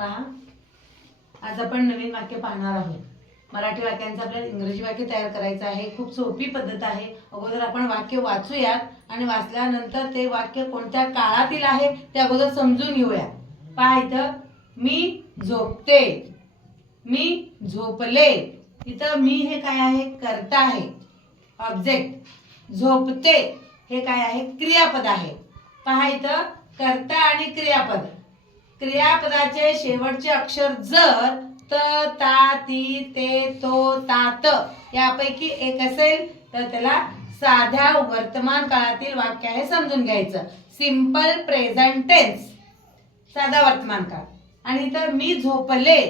पहा आज आपण नवीन वाक्य पाहणार आहोत. मराठी वाक्यांचं आपल्याला इंग्रजी वाक्य तयार करायचं आहे. खूप सोपी पद्धत आहे. अगोदर आपण वाक्य वाचूयात आणि वाचल्यानंतर ते वाक्य कोणत्या काळातील आहे ते अगोदर समजून घेऊया. पहा इथं मी झोपते. मी झोपले. इथं मी हे काय आहे? करता आहे. ऑब्जेक्ट झोपते. हे काय आहे? क्रियापद आहे. पहा इथं कर्ता आणि क्रियापद. क्रियापदाचे शेवटचे अक्षर जर त ता ती ते तो तात यापैकी एक असेल तर त्याला साध्या वर्तमान काळातील वाक्य आहे समजून घ्यायचं. सिंपल प्रेझेंट टेन्स साधा वर्तमान काळ. आणि तर मी झोपले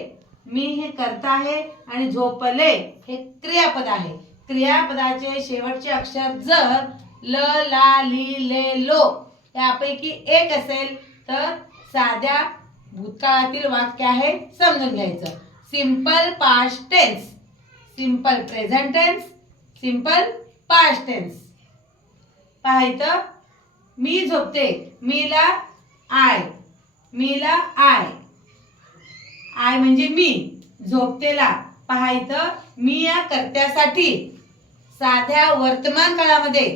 मी हे करता आहे आणि झोपले हे क्रियापद आहे. क्रियापदाचे शेवटचे अक्षर जर ल ला ली ले लो. यापैकी एक असेल तर साध्या भूतकाळातील वाक्य आहे समजून घ्यायचं. Simple past tense simple present tense simple past tense पाहायचं मी झोपते. मीला आय मीला आय आय म्हणजे मी. झोपतेला. पाहायचं मी या कर्त्यासाठी. साध्या वर्तमान काळामध्ये.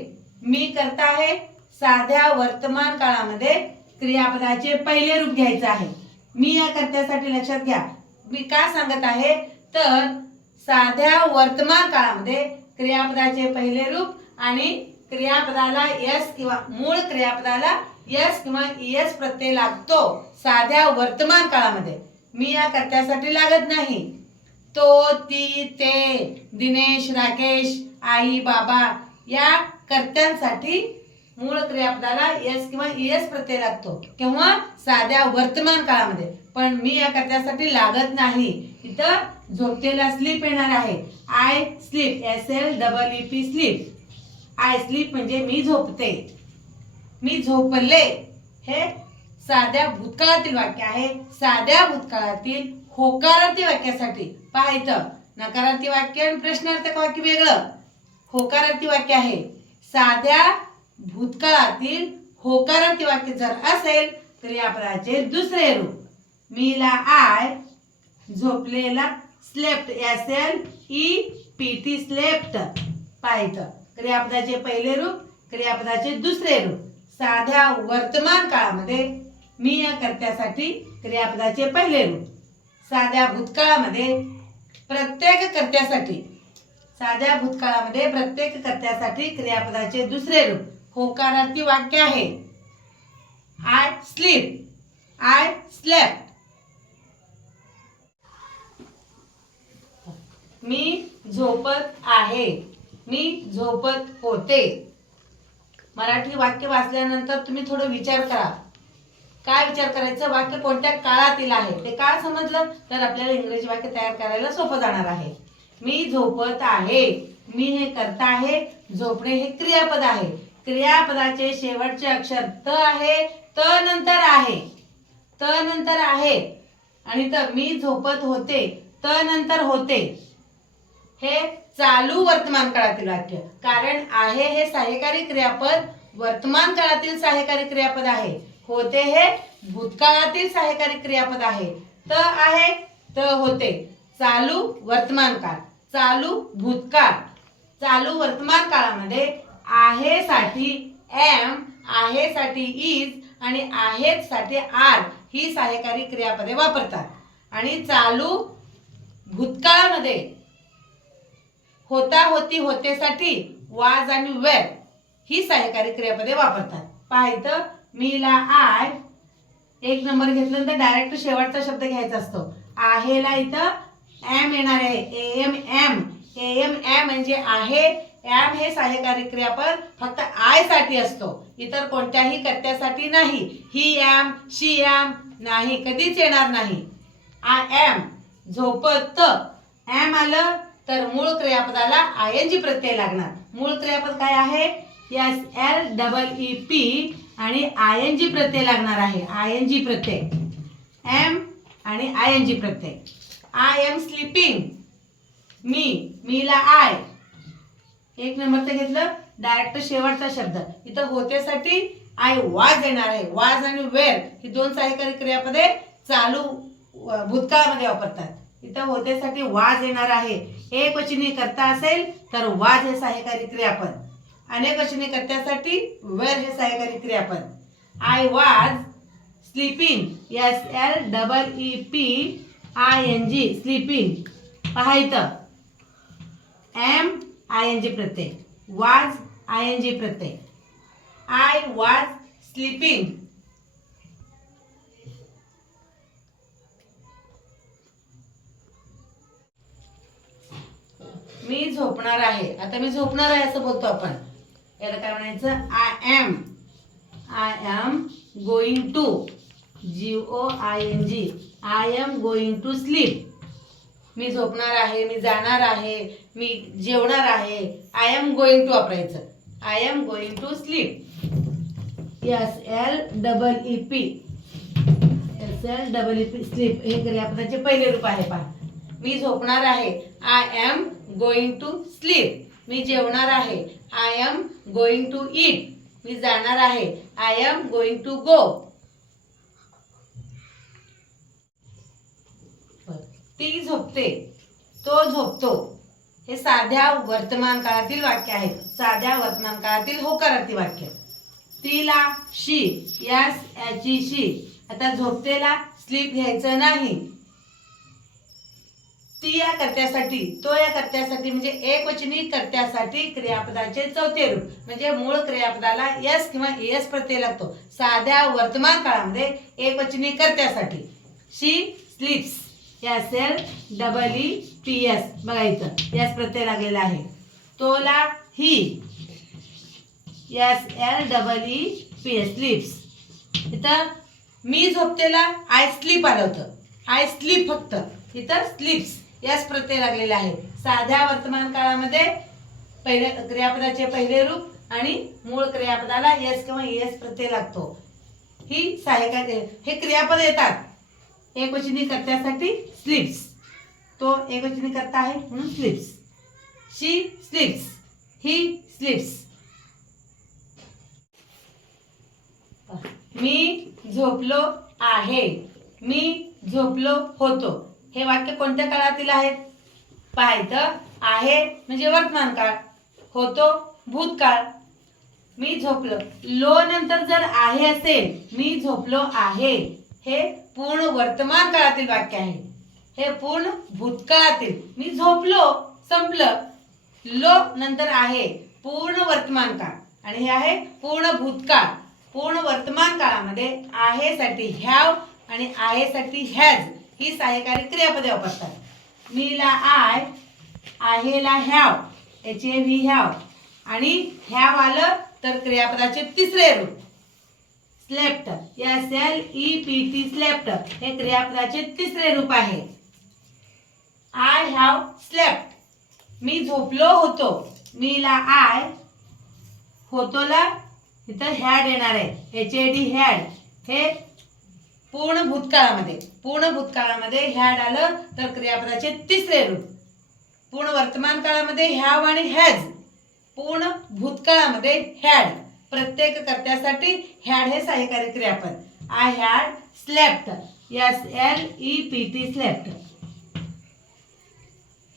मी करता आहे साध्या वर्तमान काळामध्ये क्रियापदाचे पहिले रूप घ्यायचं आहे. मी या कर्त्यासाठी लक्षात घ्या. मी का सांगत आहे? तर साध्या वर्तमान काळामध्ये क्रियापदाचे पहिले रूप आणि क्रियापदाला यस किंवा मूळ क्रियापदाला यस किंवा यस प्रत्यय लागतो साध्या वर्तमान काळामध्ये. मी या कर्त्यासाठी लागत नाही. तो ती ते दिनेश राकेश आई बाबा या कर्त्यांसाठी मूळ क्रियापदाला यस किंवा एस प्रत्यय लागतो. किंवा साध्या वर्तमान काळामध्ये. पण मी या कर्त्यासाठी लागत नाही. इथं झोपतेला स्लीप येणार आहे. I sleep S L double E P sleep I sleep म्हणजे मी झोपते. मी झोपले. हे साध्या भूतकाळातील वाक्य आहे. साध्या भूतकाळातील होकारार्थी वाक्यासाठी. पहा इथं. नकारार्थी वाक्य आणि प्रश्नार्थक वाक्य वेगळं. होकारार्थी वाक्य आहे. साध्या भूतकाळातील होकारार्थी वाक्य जर असेल तर यापदाचे दुसरे रूप. मीला आय झोपलेला slept S L E P T slept पाहितं. क्रियापदाचे पहिले रूप क्रियापदाचे दुसरे रूप. साध्या वर्तमान काळामध्ये मी या कर्त्यासाठी क्रियापदाचे पहिले रूप. साध्या भूतकाळामध्ये प्रत्येक कर्त्यासाठी साध्या भूतकाळामध्ये प्रत्येक कर्त्यासाठी क्रियापदाचे दुसरे रूप. होकारार्थी वाक्य आहे. आय स्लीप आय स्लेप मी झोपत आहे. मी झोपत होते. मराठी वाक्य वाचल्यानंतर तुम्ही थोडं विचार करा. काय विचार करायचं? वाक्य कोणत्या काळातील आहे? ते काळ समजलं तर आपल्याला इंग्रजी वाक्य तयार करायला सोपं जाणार आहे. मी झोपत आहे. मी हे करता आहे. झोपणे हे क्रियापद आहे. क्रियापदाचे शेवटचे अक्षर त आहे त नंतर आहे. त नंतर आहे. आणि तर मी झोपत होते त नंतर होते. हे चालू वर्तमान काळातील वाक्य. कारण आहे हे सहाय्यकारी क्रियापद वर्तमान काळातील सहाय्यकारी क्रियापद आहे. होते हे भूतकाळातील सहाय्यकारी क्रियापद आहे. त आहे त होते. चालू वर्तमान काळ. चालू भूतकाळ. चालू वर्तमान काळामध्ये आहे साठी एम आहे साठी इज आणि आहेत साठी आर ही सहाय्यकारी क्रियापदे वापरतात. आणि चालू भूतकाळामध्ये होता होती होतेसाठी वाज आणि वेर ही सहाय्यकारी क्रियापदे वापरतात. पहा मीला आय एक नंबर घेतल्यानंतर डायरेक्ट शेवटचा शब्द घ्यायचा असतो. आहेला इथं एम येणार आहे. A M am A M am म्हणजे आहे एम हे सहाय्यकारी क्रियापद फक्त आयसाठी असतो. इतर कोणत्याही कर्त्यासाठी नाही. ही एम शी एम नाही. कधीच येणार नाही. आय एम झोपत. एम आलं तर मूळ क्रियापदाला आय एन जी प्रत्यय लागणार. मूळ क्रियापद काय आहे? S L double E P आणि आय एन जी प्रत्यय लागणार आहे. I N G Pratyaya. M आणि आय एन जी प्रत्यय. आय एम स्लीपिंग मी मीला आय एक नंबरचं घेतलं. डायरेक्ट शेवटचा शब्द. इथं होतेसाठी आय वाज येणार आहे. वाज आणि वेर ही दोन सहाय्यकारी क्रियापदे चालू भूतकाळामध्ये वापरतात. इथं होतेसाठी वाज येणार आहे. एक वचनी करता असेल तर वाज हे सहाय्यकारी क्रियापद. अनेक वचनी करत्यासाठी वेर हे सहाय्यकारी क्रियापद. I was sleeping S L double E P I N G sleeping पहा इथं. एम आय एन जी प्रत्यय. वाज आय एन जी प्रत्यय. I was sleeping. मी झोपणार आहे. आता मी झोपणार आहे असं बोलतो आपण. याला काय म्हणायचं? I am I am going to G O I N G I am going to sleep मी झोपणार आहे मी जाणार आहे मी जेवणार आहे. आय एम गोइंग टू वापरायचं. I am going to sleep S L double E P S L double E P sleep हे क्रियापदाचे पहिले रूप आहे पहा. मी झोपणार आहे. I am going to sleep मी जेवणार आहे. I am going to eat मी जाणार आहे. I am going to go ती झोपते तो झोपतो. हे साध्या वर्तमान काळातील वाक्य आहेत साध्या वर्तमान काळातील होकारार्थी वाक्य. तिला शी यास याची शी. आता झोपतेला स्लीप घ्यायचं नाही. ती या कर्त्यासाठी तो या कर्त्यासाठी म्हणजे एकवचनी कर्त्यासाठी क्रियापदाचे चौथे रूप. म्हणजे मूळ क्रियापदाला यस किंवा एस प्रत्यय लागतो. साध्या वर्तमान काळामध्ये एकवचनी कर्त्यासाठी. She sleeps. S L double E P S बघा इथं. एस प्रत्यय लागलेला आहे. तोला he S L double E P S sleeps इथं मी झोपतेला आय स्लीप आलं होतं. आय स्लीप फक्त. इथं स्लीप्स याच प्रत्यय लागलेला आहे. साध्या वर्तमान काळामध्ये पहिले क्रियापदाचे पहिले रूप आणि मूळ क्रियापदाला यस किंवा एस प्रत्यय लागतो. ही सहाय्यक हे क्रियापद येतात. एकवचनी कर्त्यासाठी स्लीप्स तो एकवचनी करता आहे म्हणून sleeps she sleeps he sleeps मी झोपलो आहे. मी झोपलो होतो. हे वाक्य कोणत्या काळातील आहेत पाहायचं आहे म्हणजे वर्तमान काळ. होतो भूतकाळ. मी झोपलो. लो नंतर जर आहे असेल मी झोपलो आहे. हे पूर्ण वर्तमान काळातील वाक्य आहे. हे पूर्ण भूतकाळातील. मी झोपलो संपलं. लो नंतर आहे पूर्ण वर्तमान काळ. आणि हे आहे पूर्ण भूतकाळ. पूर्ण वर्तमान काळामध्ये आहेसाठी ह्याव आणि आहेसाठी ह्याज ही सहाय्यकारी क्रियापदे वापरतात. मीला I आहेला have H A V have. आणि ह्याव आलं तर क्रियापदाचे तिसरे रूप. Slept S L E P T slept हे क्रियापदाचे तिसरे रूप आहे. आय हॅव स्लेप्ट मी झोपलो होतो. मीला आय होतोला इथं हॅड येणार आहे. एच ए डी हॅड हे पूर्ण भूतकाळामध्ये. पूर्ण भूतकाळामध्ये हॅड आलं तर क्रियापदाचे तिसरे रूप. पूर्ण वर्तमान काळामध्ये हॅव आणि हॅज पूर्ण भूतकाळामध्ये हॅड प्रत्येक कर्त्यासाठी हॅड हे सहाय्यकारी क्रियापद. I had slept S L E P T slept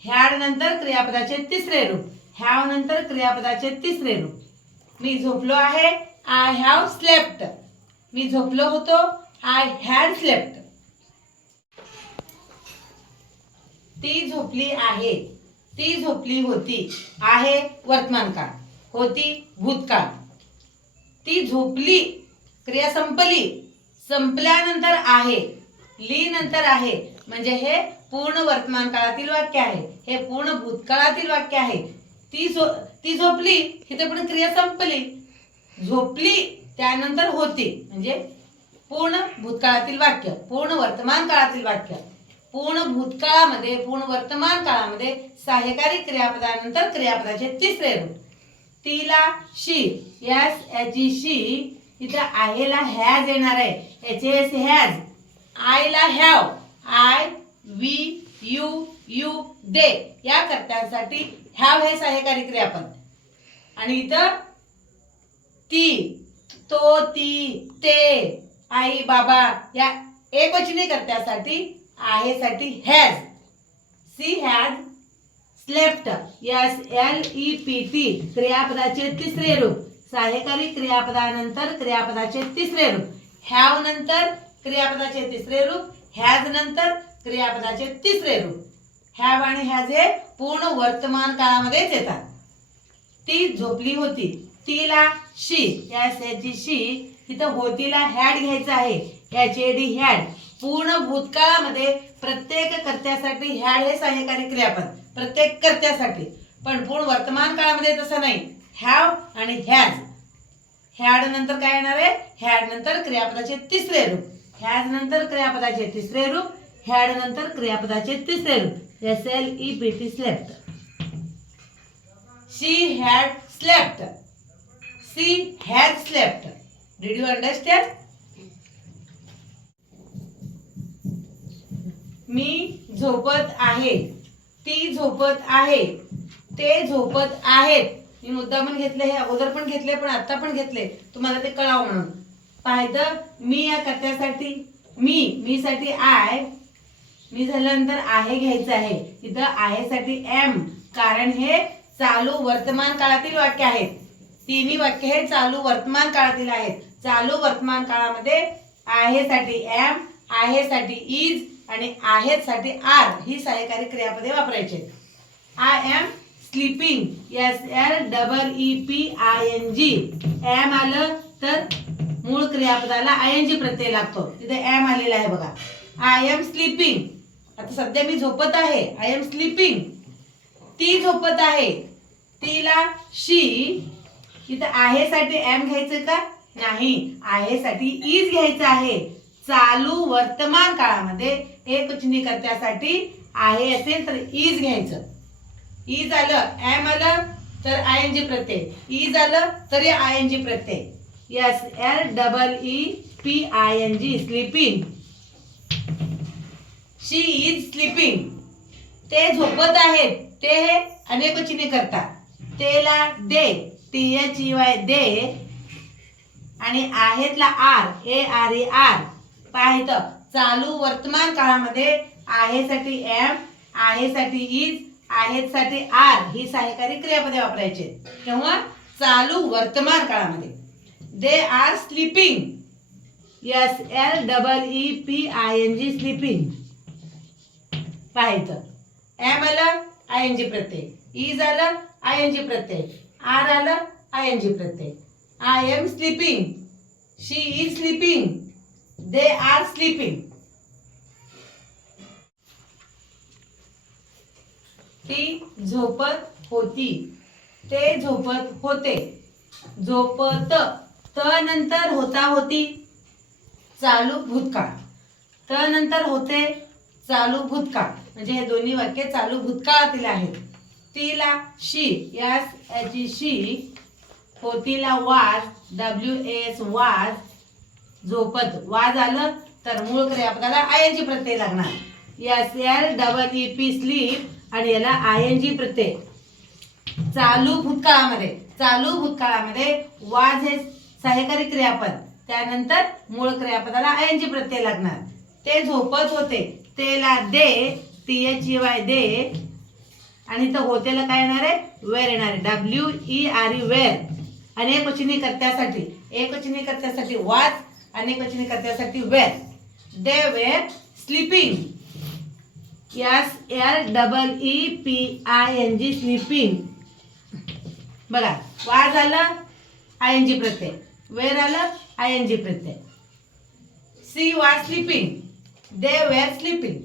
had नंतर क्रियापदाचे तिसरे रूप. हॅव नंतर क्रियापदाचे तिसरे रूप. मी झोपलो आहे. आय हॅव स्लेप्ट मी झोपलो होतो. आय हॅड स्लेप्ट ती झोपली आहे. ती झोपली होती. आहे वर्तमान काळ होती भूतकाळ. ती झोपली क्रिया संपली. संपल्यानंतर आहे ली नंतर आहे. म्हणजे हे पूर्ण वर्तमान काळातील वाक्य आहे. हे पूर्ण भूतकाळातील वाक्य आहे. ती झो ती झोपली इथे पण क्रिया संपली. झोपली त्यानंतर होती. म्हणजे पूर्ण भूतकाळातील वाक्य पूर्ण वर्तमान काळातील वाक्य. पूर्ण भूतकाळामध्ये पूर्ण वर्तमान काळामध्ये सहाय्यकारी क्रियापदानंतर क्रियापदाचे तिसरे रूप. तिला शी यस याची शी इथं आहेला हॅज येणार आहे. एच एस हॅज आयला have I we you you they या कर्त्यांसाठी हॅव हे सहाय्यकारी क्रियापद आणि इथं ती तो ती ते आई बाबा या एकवचनी कर्त्यासाठी आहेसाठी has she has slept S L E P T क्रियापदाचे तिसरे रूप. सहाय्यकारी क्रियापदानंतर क्रियापदाचे तिसरे रूप. हॅव नंतर क्रियापदाचे तिसरे रूप. हॅज नंतर क्रियापदाचे तिसरे रूप. हॅव आणि हॅज हे पूर्ण वर्तमान काळामध्येच येतात. ती झोपली होती. तिला शी यास याची शी तिथं होतीला हॅड घ्यायचं आहे. याची डी हॅड पूर्ण भूतकाळामध्ये प्रत्येक कर्त्यासाठी हॅड हे सहाय्यकारी क्रियापद. प्रत्येक कर्त्यासाठी. पण पूर्ण वर्तमान काळामध्ये तसं नाही. हॅव आणि हॅज हॅड नंतर काय येणार आहे? हॅड नंतर क्रियापदाचे तिसरे रूप. हॅज नंतर क्रियापदाचे तिसरे रूप. हॅड नंतर क्रियापदाचे तिसरे रूप. S L E P T slept she had slept she has slept did you understand मी झोपत आहे. ती झोपत आहे. ते झोपत आहेत. मी मुद्दा पण घेतले हे अगोदर पण घेतले पण आता पण घेतले. तुम्हाला ते कळावं म्हणून. पाहिलं मी या कथ्यासाठी मी मी साठी आय मी झाल्यानंतर आहे घ्यायचं आहे. इथं आहेसाठी एम कारण हे चालू वर्तमान काळातील वाक्य आहेत. तिन्ही वाक्य हे चालू वर्तमान काळातील आहेत. चालू वर्तमान काळामध्ये आहेसाठी एम आहेसाठी इज आणि आहेत साठी आर ही सहाय्यकारी क्रियापदे वापरायचे. I am sleeping S L double E P I N G am आलं तर मूळ क्रियापदाला आय एन जी प्रत्यय लागतो. तिथे एम आलेला आहे बघा. आय एम स्लीपिंग आता सध्या मी झोपत आहे. आय एम स्लीपिंग ती झोपत आहे. तिला शी इथं आहेसाठी एम घ्यायचं का? नाही. आहेसाठी इज घ्यायचं आहे. चालू वर्तमान काळामध्ये एक कर्त्यासाठी आहे असेल तर इज घ्यायचं. इज आलं एम आलं तर आय एन जी प्रत्यय. इज आलं तरी I N G Pratyaya. S L double E P I N G sleeping she is sleeping ते झोपत आहेत ते अनेक अनेकवचनी करतात. तेला they T H E Y they. आणि आहेतला are A R E are पाहायचं चालू वर्तमान काळामध्ये आहेसाठी एम आहेसाठी इज आहेसाठी आर ही सहाय्यकारी क्रियापदे वापरायचे. तेव्हा चालू वर्तमान काळामध्ये. They are sleeping S L double E P I N G sleeping पाहायचं एम आलं आय एन जी प्रत्यय. E इज आलं आय एन जी प्रत्यय. आर आलं I N G Pratyaya. I am sleeping she is sleeping they are sleeping ती झोपत होती. ते झोपत होते. झोपत त नंतर होता होती. चालू भूतकाळ. त नंतर होते चालू भूतकाळ. म्हणजे हे दोन्ही वाक्य चालू भूतकाळातील आहेत. तिला शी यास याची शी. होतीला वाज डब्ल्यू एस वाज झोपत वाज आलं तर मूळ क्रियापदाला आय एन जी प्रत्यय लागणार. S L double E P sleep आणि याला आय एन जी प्रत्यय. चालू भूतकाळामध्ये चालू भूतकाळामध्ये वाज हे सहाय्यकारी क्रियापद. त्यानंतर मूळ क्रियापदाला आय एन जी प्रत्यय लागणार. ते झोपत होते. तेला they T H E Y they. आणि तर होतेला काय येणार आहे? वेर येणार आहे? W E R E were अनेक वचनी कर्त्यासाठी एक वचनी कर्त्यासाठी वाच अनेक वचने कर्त्यासाठी were they were sleeping S L double E P I N G sleeping बघा वाज आलं आय एन जी प्रत्यय. वेर आलं I N G Pratyaya. She was sleeping they were sleeping